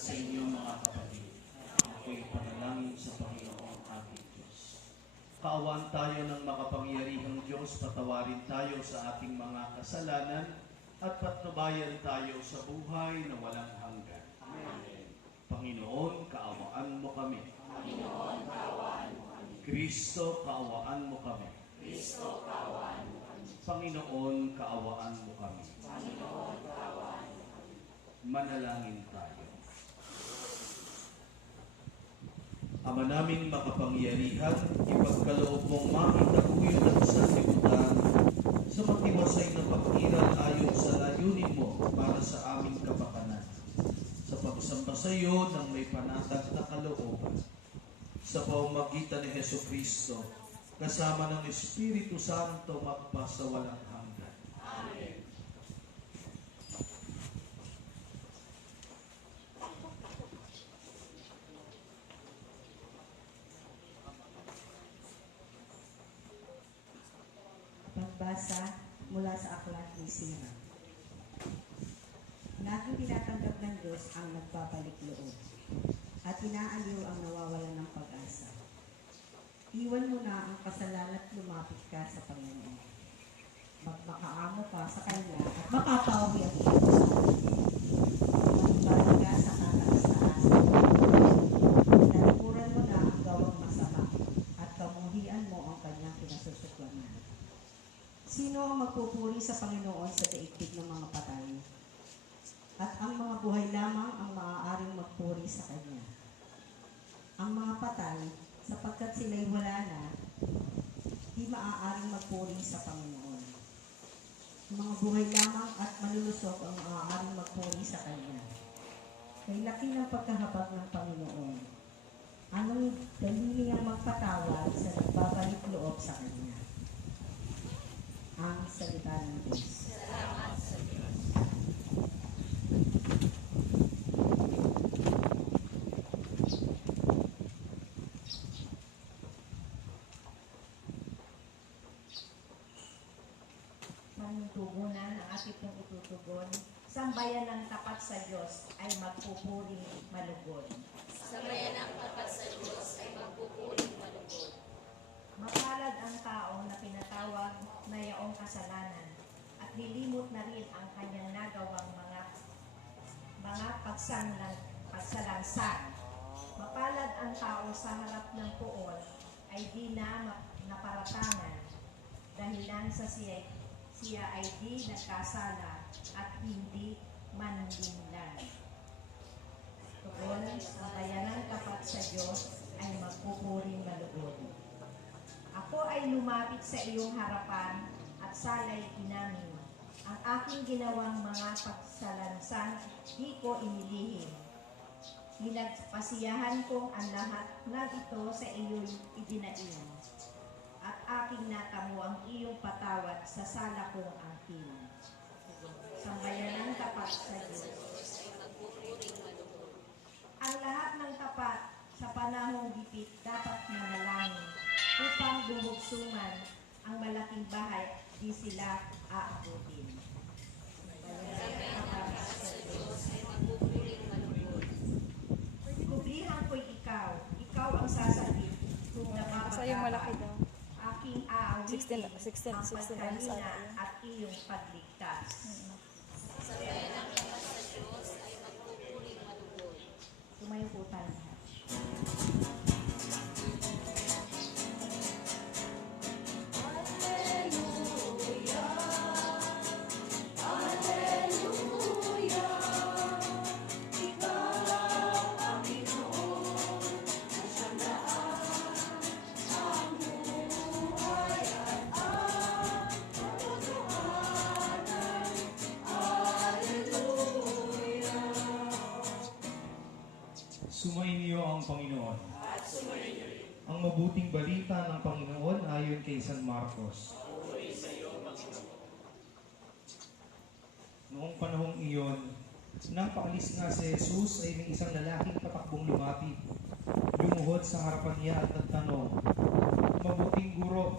sa inyo mga kapatid. Ako'y panalangin sa Panginoong ating Diyos. Kaawaan tayo ng makapangyarihang Diyos, patawarin tayo sa ating mga kasalanan at patnubayan tayo sa buhay na walang hanggan. Amen. Panginoon, kaawaan mo kami. Panginoon, kaawaan mo kami. Kristo, kaawaan mo kami. Kristo, kaawaan mo kami. Panginoon, kaawaan mo kami. Panginoon, kaawaan mo kami. Manalangin tayo. Ama naming makapangyarihan, ipagkaloob mong makitaguyod ang sanlibutan sa matiwasay na pag-iral ayon sa layunin mo para sa aming kapakanan. Sa pagsamba sa iyo ng may panatag na kalooban, sa pamamagitan ni Jesucristo, kasama ng Espiritu Santo magpa sa walang hanggan. Amen. Pagbasa mula sa Aklat ni Sira. Laging tinatanggap ng Diyos ang nagbabalik loob at inaaliw ang nawawalan ng pag-asa. Iwan mo na ang kasalanan at lumapit ka sa Panginoon. Magmakaamo ka sa Kanya at mapapawi ang iyong magbalik ka sa kataas-taasan. Talikuran mo na ang gawang masama at kamuhian mo ang Kanyang kinasusuklaman. Sino ang magpupuri sa Panginoon sa daigdig ng mga patay? At ang mga buhay lamang ang maaaring magpuri sa Kanya. Ang mga patay, sapagkat sila'y wala na, di maaaring magpuri sa Panginoon. Ang mga buhay lamang at malulusog ang maaaring magpuri sa Kanya. Kay laki ng pagkahabag ng Panginoon. Anong dalili niyang magpatawad sa nagbabalik loob sa Kanya? Ang salita ng Diyos. Salamat sa Diyos. Tugunan ang ating pong itutugon, sambayan ng tapat sa Diyos ay magpupuring malugod. Sabayan ang tapat sa Diyos ay magpupuring malugod. Mapalad ang tao na pinatawag na yaong kasalanan at nilimot na rin ang kanyang nagawang mga pagsalansan. Mapalad ang tao sa harap ng puol ay di na naparatangan dahilan sa siya ay di nagkasala at hindi manlinlan. Tugon, ang bayanang tapat sa Diyos ay magpupuring malugod. Ako ay lumapit sa iyong harapan at salay inamin. Ang aking ginawang mga pagsalansan, di ko inilihim. Pinagpasiyahan kong ang lahat ng ito sa iyo'y idinain. At aking natamo ang iyong patawad sa sala kong angkin. Sambayanang tapat sa Diyos. Ay magpupuring malugod. Ang lahat ng tapat sa panahong gipit dapat manalangin upang bubuksungan ang malaking bahay di sila aabutin. Sambayanang tapat sa Diyos. Ay magpupuring malugod. Kublihan ko'y ikaw ang sasalit kung Basta yung malaki daw. aking aawitin 16 ang oras pagkalina ata. at iyong pagligtas. Sabayan ang tapat sa Diyos ay magpupuring malugod. Tumayo po tayo lahat. Sumainyo ang Panginoon. Ang mabuting balita ng Panginoon ayon kay San Marcos. Noong panahong iyon, nang paalis nga si Jesus ay may isang lalaking patakbong lumapit. Lumuhod sa harapan niya at nagtanong, "Mabuting guro,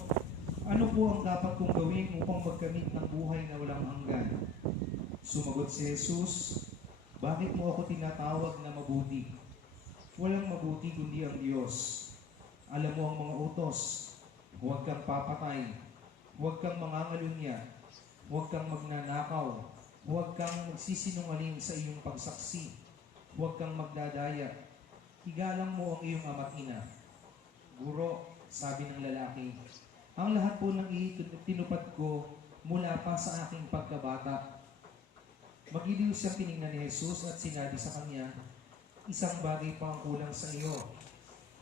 ano po ang dapat kong gawin upang magkamit ng buhay na walang hanggan?" Sumagot si Jesus, Bakit mo ako tinatawag na mabuti? Walang mabuti kundi ang Diyos. Alam mo ang mga utos. Huwag kang papatay. Huwag kang mangangalunya. Huwag kang magnanakaw. Huwag kang magsisinungaling sa iyong pagsaksi. Huwag kang magdadaya. Igalang mo ang iyong ama't ina. Guro, sabi ng lalaki, ang lahat po ng tinupad ko mula pa sa aking pagkabata. Magiliw siyang tiningnan ni Jesus at sinabi sa kanya, isang bagay pa ang kulang sa iyo.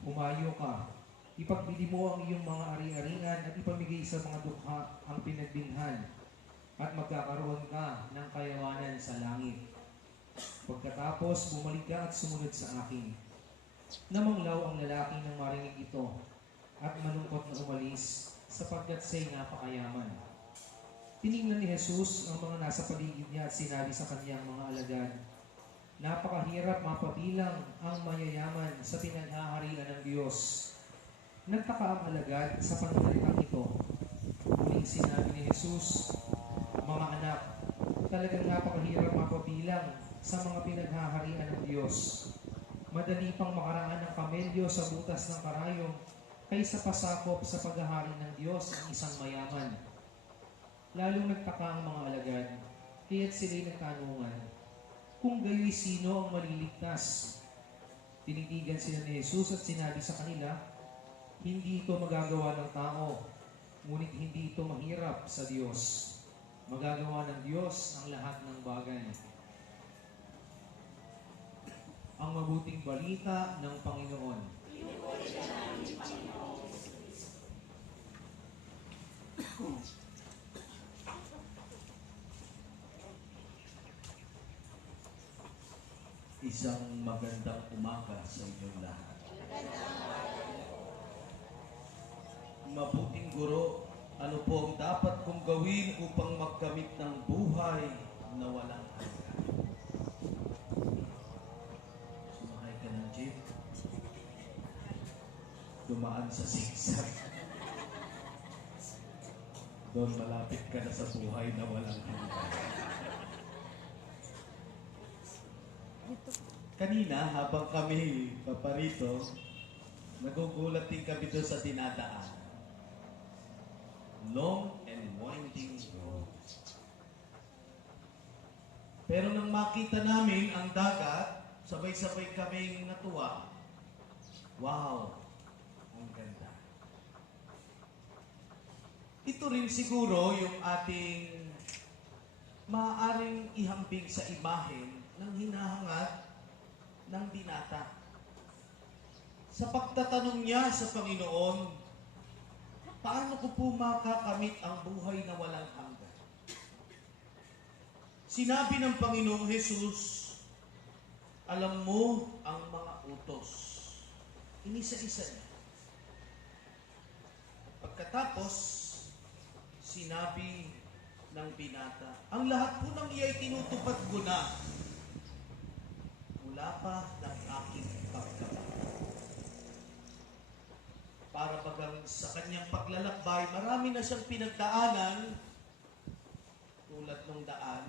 Humayo ka. Ipagbili mo ang iyong mga ari-arian at ipamigay sa mga dukha ang pinagbinhan at magkakaroon ka ng kayawanan sa langit. Pagkatapos, bumalik ka at sumunod sa akin. Namanglaw ang lalaki nang marinig ito at malungkot na umalis sapagkat siya'y napakayaman. Tiningnan ni Jesus ang mga nasa paligid niya at sinabi sa kanyang mga alagad, napakahirap mapabilang ang mayayaman sa pinaghaharian ng Diyos. Nagtaka ang alagad sa pananalitang ito. Muling sinabi ni Jesus, mga anak, talagang napakahirap mapabilang sa mga pinaghaharian ng Diyos. Madali pang makaraan ng kamelyo sa butas ng karayong kaysa pasakop sa paghahari ng Diyos ang isang mayaman. Lalong nagtaka ang mga alagad, kaya't sila'y nagtanungan, kung gayo'y sino ang maliligtas? Tinitigan sila ni Jesus at sinabi sa kanila, hindi ito magagawa ng tao, ngunit hindi ito mahirap sa Diyos. Magagawa ng Diyos ang lahat ng bagay. Ang mabuting balita ng Panginoon. Isang magandang umaga sa inyong lahat. Mabuting guro, ano po ang dapat kong gawin upang magkamit ng buhay na walang hanggan? Sumakay ka ng jeep. Dumaan sa zigzag. Doon malapit ka na sa buhay na walang hanggan. Kanina, habang kami paparito, nagugulat din kami doon sa dinadaan. Long and winding road. Pero nang makita namin ang dagat, sabay-sabay kaming natuwa. Wow! Ang ganda. Ito rin siguro yung ating maaaring ihambing sa imahen ng hinahangad ng binata. Sa pagtatanong niya sa Panginoon, paano ko po makakamit ang buhay na walang hanggan? Sinabi ng Panginoong Jesus, alam mo ang mga utos. Inisa-isa niya. Pagkatapos, sinabi ng binata, ang lahat po ng iya'y tinutupad ko na mula pa ng aking pagkabata. Para bagang sa kanyang paglalakbay, marami na siyang pinagdaanan tulad ng daan.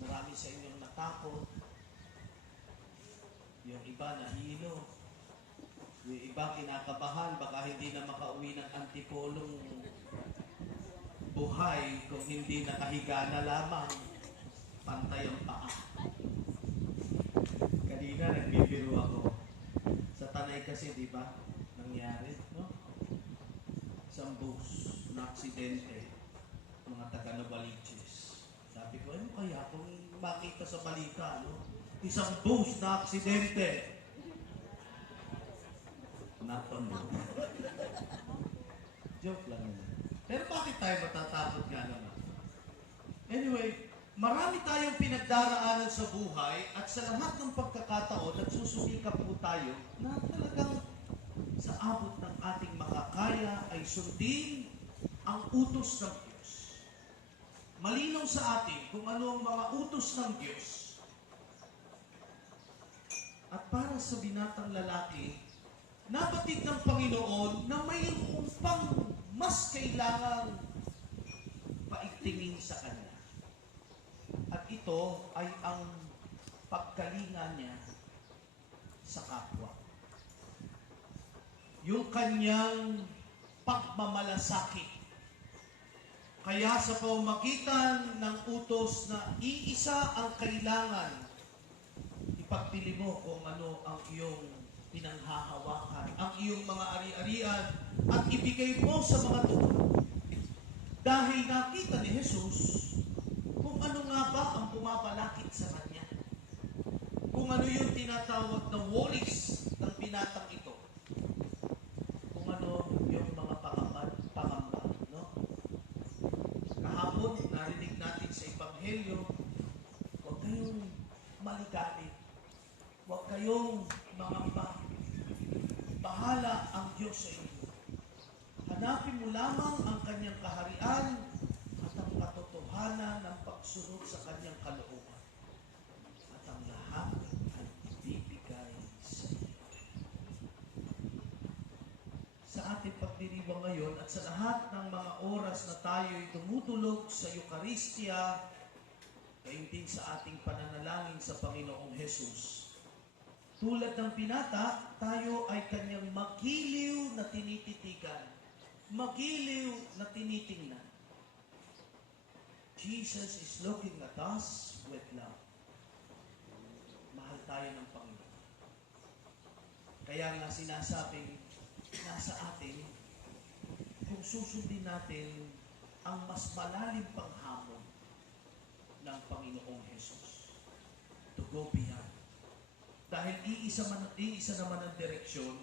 Marami sa inyong natakot. Yung iba nahilo. Yung iba kinakabahan, baka hindi na makauwi ng antipolong buhay kung hindi nakahiga na lamang. Pantay ang paa. Kanina nagbibiro ako. Sa Tanay kasi, di ba? Nangyari, no? Isang bus na aksidente. Mga taga-Novaliches. Sabi ko, ano kaya kung makita sa balita, no? Isang bus na aksidente. Natulog. Joke lang yun. Pero bakit tayo matatakot nga naman? Anyway, marami tayong pinagdaraanan sa buhay at sa lahat ng pagkakataon, nagsusumikap po tayo na talagang sa abot ng ating makakaya ay sundin ang utos ng Diyos. Malinaw sa atin kung ano ang mga utos ng Diyos. At para sa binatang lalaki, nabatid ng Panginoon na mayroong pang mas kailangang paigtingin sa Kanya. At ito ito ay ang pagkalinga niya sa kapwa. Yung kanyang pagmamalasakit. Kaya sa pamamagitan ng utos na iisa ang kailangan, ipagpili mo kung ano ang iyong pinanghahawakan, ang iyong mga ari-arian, at ibigay mo sa mga tuwa. Dahil nakita ni Jesus kung ano nga ba ang bumabalakid sa kanya. Kung ano yung tinatawag na worries ng binatang ito. Kung ano yung mga pangamba. No? Kahapon, narinig natin sa Ebanghelyo, huwag kayong maligalig. Huwag kayong mangamba. Bahala ang Diyos sa inyo. Hanapin mo lamang ang kanyang kaharian at ang katotohanan ng pagsunod sa kanyang kalooban. At ang lahat ay ibibigay sa iyo. Sa ating pagdiriwang ngayon at sa lahat ng mga oras na tayo'y tumutulog sa Eucharistia, gayon din sa ating pananalangin sa Panginoong Jesus. Tulad ng binata, tayo ay kanyang magiliw na tinititigan. Magiliw na tinitingnan. Jesus is looking at us with love. Mahal tayo ng Panginoon. Kaya nga sinasabing, nasa atin, kung susundin natin ang mas malalim pang hamon ng Panginoong Jesus. To go beyond. Dahil iisa naman ang direksyon,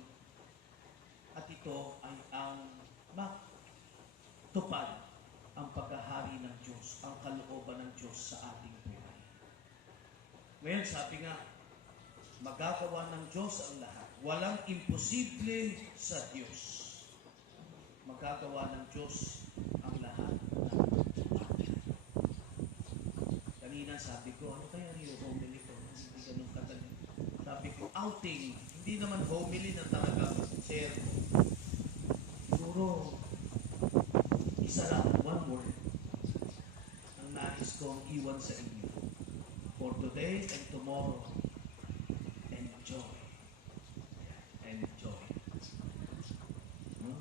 at ito ay ang matupad ang paghahari ng Diyos, ang kalooban ng Diyos sa ating buhay. Ngayon, sabi nga, magagawa ng Diyos ang lahat. Walang imposible sa Diyos. Magagawa ng Diyos ang lahat ng bagay. Kanina sabi ko, ano kaya yung homily ko? Hindi ganun kadali. Sabi ko, outing. Hindi naman homily na talaga sermo. Siguro, isa lang, one word, ang nais kong iwan sa inyo. For today and tomorrow, enjoy. Enjoy. No?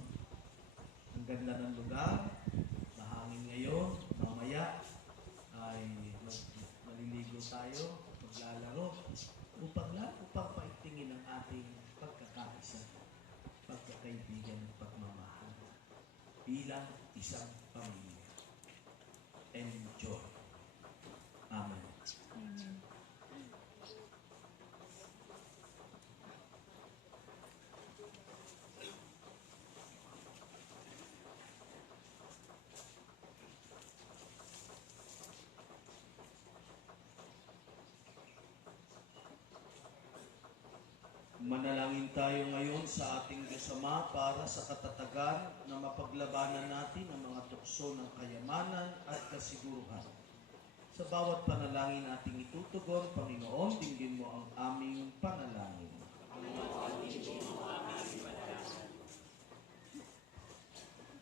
Ang ganda ng lugar, mahangin ngayon, mamaya ay maliligo tayo, maglalaro, upang paigtingin ang ating pagkakaisa, pagkakaibigan at pagmamahal bilang isang pamilya. Enjoy. Amen. Amen. Manalangin tayo ngayon sa ating Diyos Ama para sa katatagan na mapaglabanan natin ang mga tukso ng kayamanan at kasiguruhan. Sa bawat panalangin ating itutugon, Panginoon, dinggin mo ang aming panalangin.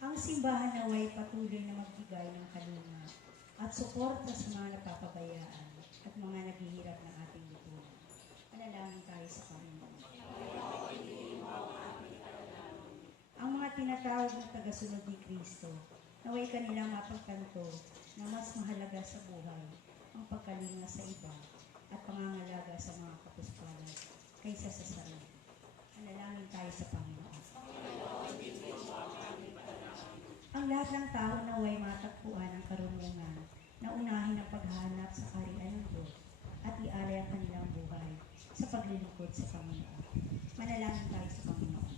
Ang simbahan naway patuloy na magbigay ng kalunga at suporta sa mga napapabayaan at mga naghihirap ng ating lipunan. Manalangin tayo sa Panginoon. Ang mga tinatawag na tagasunod ni Kristo, naway kanilang mapagtanto na mas mahalaga sa buhay ang pagkalinga sa iba at pangangalaga sa mga kapuspalan kaysa sa sarili. Manalangin tayo sa Panginoon. Ang lahat ng tao naway matagpuan ang karunungan na unahin ang paghahanap sa kaharian ng Diyos at ialay ang kanilang buhay sa paglilingkod sa Panginoon. Manalangin tayo sa Panginoon.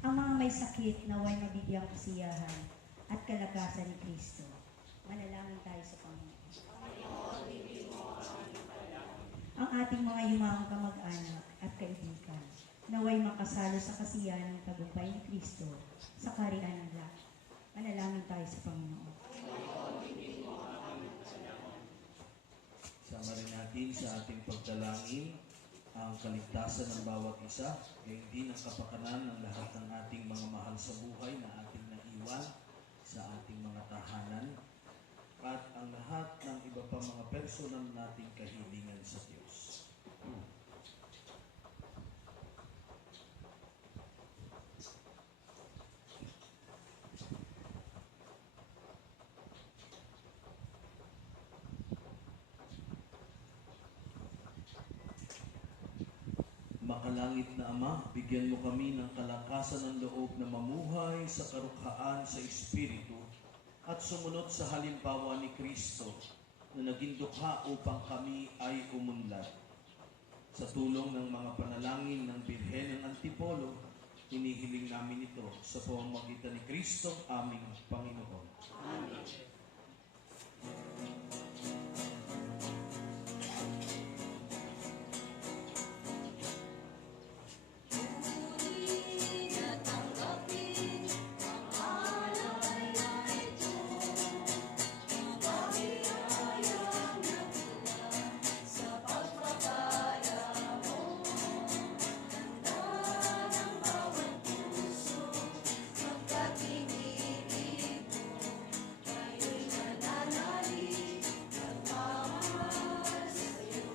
Ang mga may sakit naway mabigyang kasiyahan at kalakasan ni Kristo. Manalangin tayo sa Panginoon. Ang ating mga yumamang kamag-anak at kaibigan naway makasalo sa kasiyahan ng tagumpay ni Kristo sa kaharian ng lahat. Manalangin tayo sa Panginoon. Sama rin natin sa ating pagdalangin ang kaligtasan ng bawat isa, gayon din ang kapakanan ng lahat ng ating mga mahal sa buhay na ating naiwan sa ating mga tahanan. at ang lahat ng iba pa mga personal nating kahilingan sa Diyos. Makalangit na Ama, bigyan mo kami ng kalakasan ng loob na mamuhay sa karukhaan sa Espiritu at sumunod sa halimbawa ni Kristo na naging dukha upang kami ay umunlad. Sa tulong ng mga panalangin ng Birhen ng Antipolo, hinihiling namin ito sa pamamagitan ni Kristo aming Panginoon. Amen. Uri na tanggapin ang alay na ito, mabihayang nagmula sa pagpapala mo. Handa ng bawat puso, magkatinigib mo, kayo'y nananalig, nagmamahal sa'yo.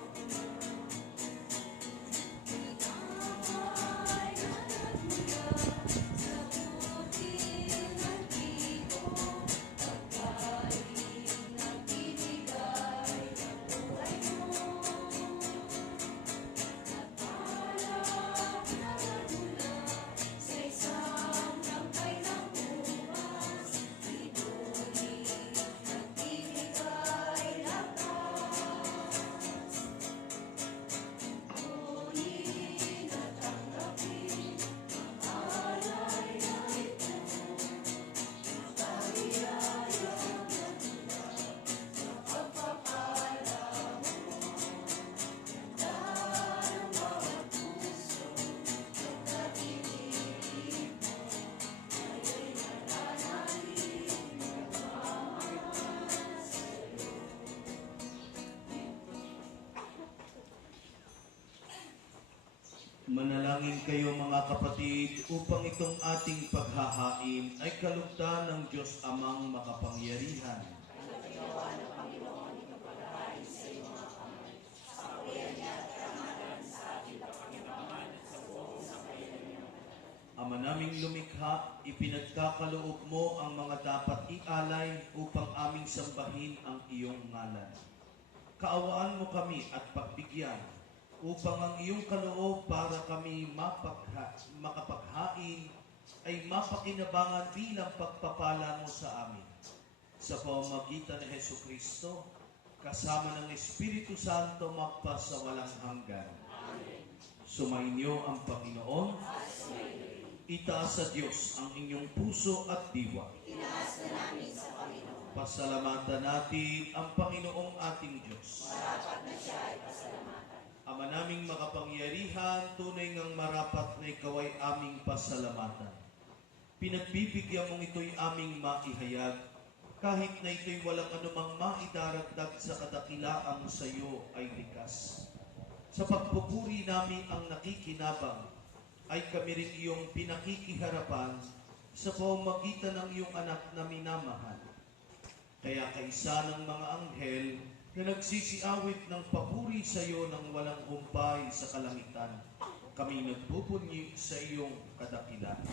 Pinamay na nagmula sa butil ng tipo, pagkain nagbibigay ng buhay mo. At alak na nagmula sa isang langkay ng ubas, ito'y nagbibigay lakas. Tuloy na tanggapin ang alay na ito, mabihayang nagmula sa pagpapala mo. Handa ng bawat puso, magkatinigib mo, kayo'y nananalig, nagmamahal sa'yo. Manalangin kayo mga kapatid upang itong ating paghahain ay kalugdan ng Diyos Amang makapangyarihan. Ama naming lumikha, ipinagkakaloob mo ang mga dapat ialay upang aming sambahin ang iyong ngalan. Kaawaan mo kami at pagbigyan upang ang iyong kaloob para kami makapaghain ay mapakinabangan bilang pagpapala mo sa amin. Sa pamamagitan ni Hesukristo, kasama ng Espiritu Santo magpa sa walang hanggan. Sumainyo ang Panginoon. Itaas sa Diyos ang inyong puso at diwa. Tinaas na namin sa Panginoon. Pasalamatan natin ang Panginoong ating Diyos. Marapat na siya ay pasalamatan. Ama naming makapangyarihan, tunay ngang marapat na ikaw ay aming pasalamatan. Pinagbibigyan mong ito'y aming maihayag, kahit na ito'y walang anumang maidaragdag sa kadakilaang sa iyo ay likas. Sa pagpupuri namin ang nakikinabang, ay kami rin iyong pinakikiharapan sa pamamagitan ng iyong anak na minamahal. Kaya kaisa ng mga anghel na nagsisiawit ng papuri sa iyo ng walang humpay sa kalangitan, kami nagpupunyi sa iyong kadakilaan.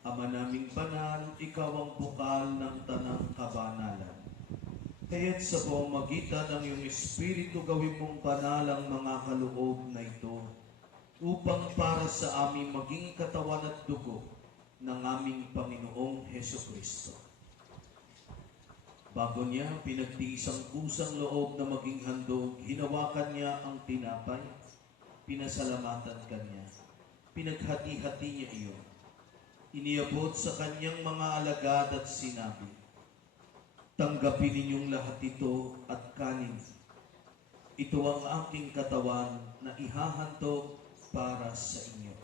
Ama naming banal, ikaw ang bukal ng tanang kabanalan. Kaya't sa pamamagitan ng iyong Espiritu, gawin mong banal ang mga kaloob na ito upang para sa amin maging katawan at dugo ng aming Panginoong Heso Kristo. Bago niya pinagtiis ang kusang loob na maging handog, hinawakan niya ang tinapay, pinasalamatan kanya, pinaghati-hati niya iyon. Iniabot sa kanyang mga alagad at sinabi, "Tanggapin ninyong lahat ito at kanin. Ito ang aking katawan na ihahandog para sa inyo."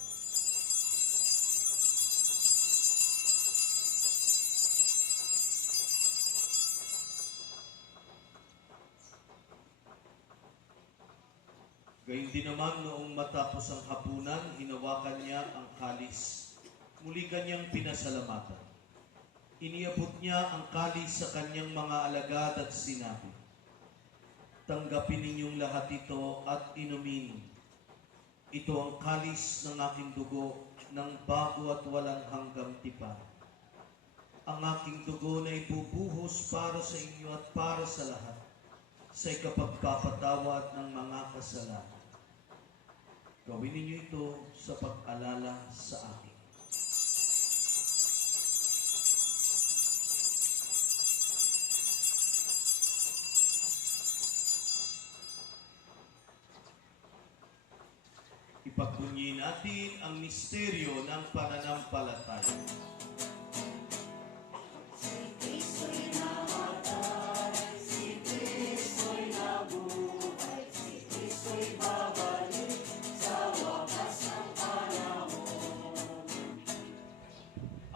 Gayun din naman noong matapos ang hapunan, hinawakan niya ang kalis. Muli kanyang pinasalamatan. Iniabot niya ang kalis sa kanyang mga alagad at sinabi, "Tanggapin ninyong lahat ito at inumin. Ito ang kalis ng aking dugo ng bago at walang hanggang tipan. Ang aking dugo na ibubuhos para sa inyo at para sa lahat sa ikapagpapatawad ng mga kasalanan. Gawin ninyo ito sa pag-alala sa akin." Ipagbunyi natin ang misteryo ng pananampalataya.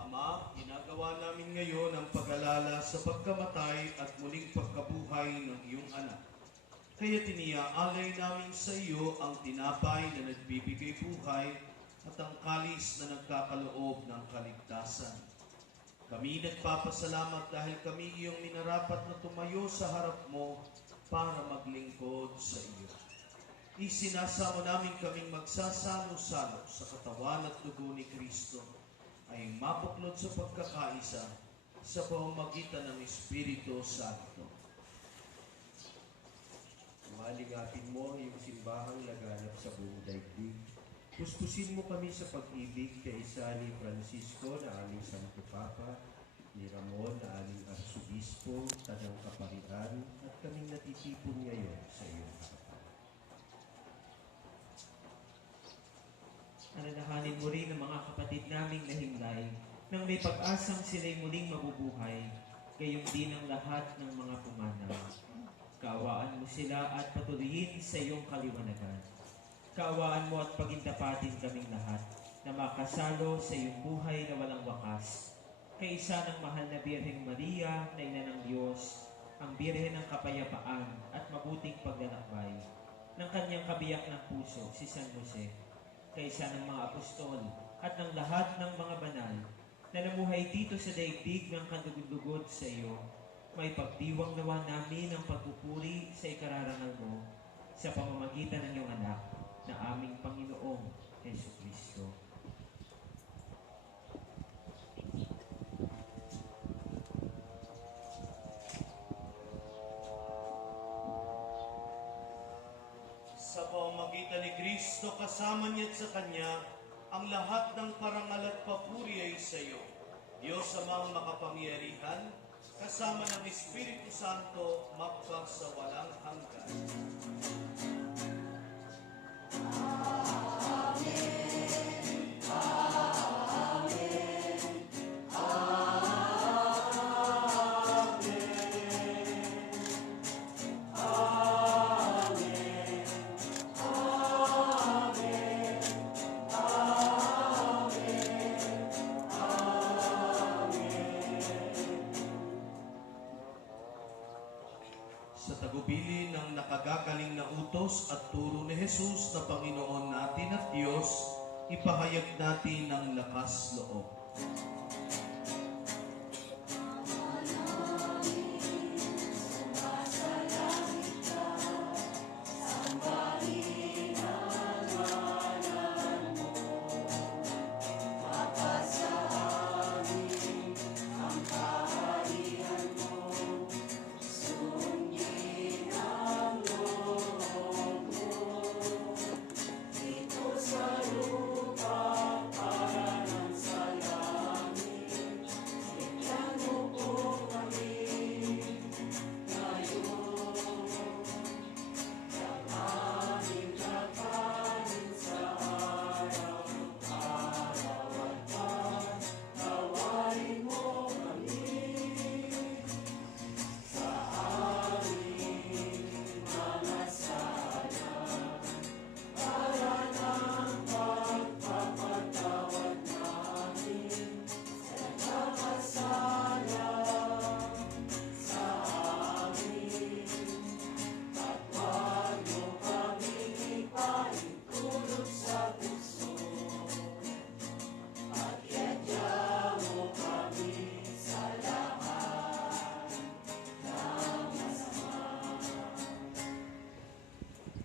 Ama, ginagawa namin ngayon ang pag-alala sa pagkamatay at muling pagkabuhay ng iyong anak. Kaya tiniaalay namin sa iyo ang tinapay na nagbibigay buhay at ang kalis na nagkakaloob ng kaligtasan. Kami nagpapasalamat dahil kami iyong minarapat na tumayo sa harap mo para maglingkod sa iyo. Isinasamo namin kaming magsasalo-salo sa katawan at dugo ni Kristo ay mabuklod sa pagkakaisa sa pamamagitan ng Espiritu Santo. Maligapin mo ang iyong simbahang laganap sa buong daigdig. Puspusin mo kami sa pag-ibig kay isa ni Francisco na aming Santo Papa, ni Ramon na aming Arsobispo, Tanang Kaparian, at kaming natitipon ngayon sa iyong harapan. Alalahanin mo rin ang mga kapatid naming nahimlay nang may pag-asang sila'y muling mabubuhay, gayon din ang lahat ng mga pumanaw. Kaawaan mo sila at patuloyin sa iyong kaliwanagan. Kaawaan mo at pagintapatin kaming lahat na makasalo sa iyong buhay na walang wakas. Kaisa ng mahal na Birheng Maria na Ina ng Diyos, ang Birhen ng Kapayapaan at mabuting paglalakbay ng kanyang kabiyak ng puso, si San Jose, kaisa ng mga apostol at ng lahat ng mga banal na namuhay dito sa daigdig ng kandugod-dugod sa iyo. May pagdiwang nawa namin ang pagpupuri sa ikararangal mo sa pamamagitan ng iyong anak na aming Panginoong Heso Kristo. Sa pamamagitan ni Kristo, kasama niya at sa Kanya, ang lahat ng parangal at papuri ay sa iyo. Diyos amang makapangyarihan, kasama ng Espiritu Santo, magpa sa walang hanggan. Sa tagubilin ng nakagagaling na utos at turo ni Jesus na Panginoon natin at Diyos, ipahayag natin ang lakas loob.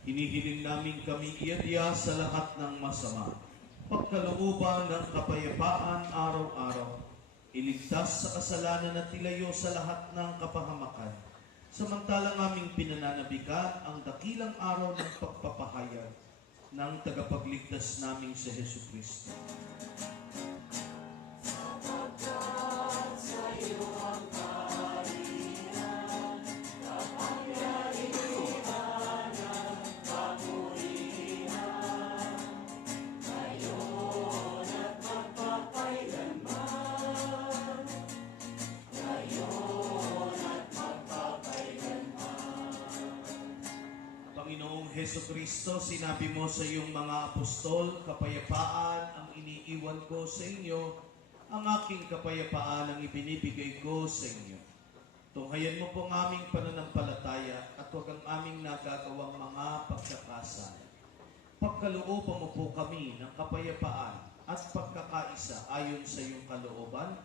Hinihiling namin kami iadya sa lahat ng masama, pagkalooban ng kapayapaan araw-araw, iligtas sa kasalanan at ilayo sa lahat ng kapahamakan. Samantalang aming pinananabikan ang dakilang araw ng pagpapahayag ng tagapagligtas naming si Hesus Kristo. Panginoong Hesus Kristo, sinabi mo sa iyong mga apostol, kapayapaan ang iniiwan ko sa inyo, ang aking kapayapaan ang ibinibigay ko sa inyo. Tunghayan mo po ang aming pananampalataya at huwag ang aming nagagawang mga pagkakasala. Pagkalooban mo po kami ng kapayapaan at pagkakaisa ayon sa iyong kalooban,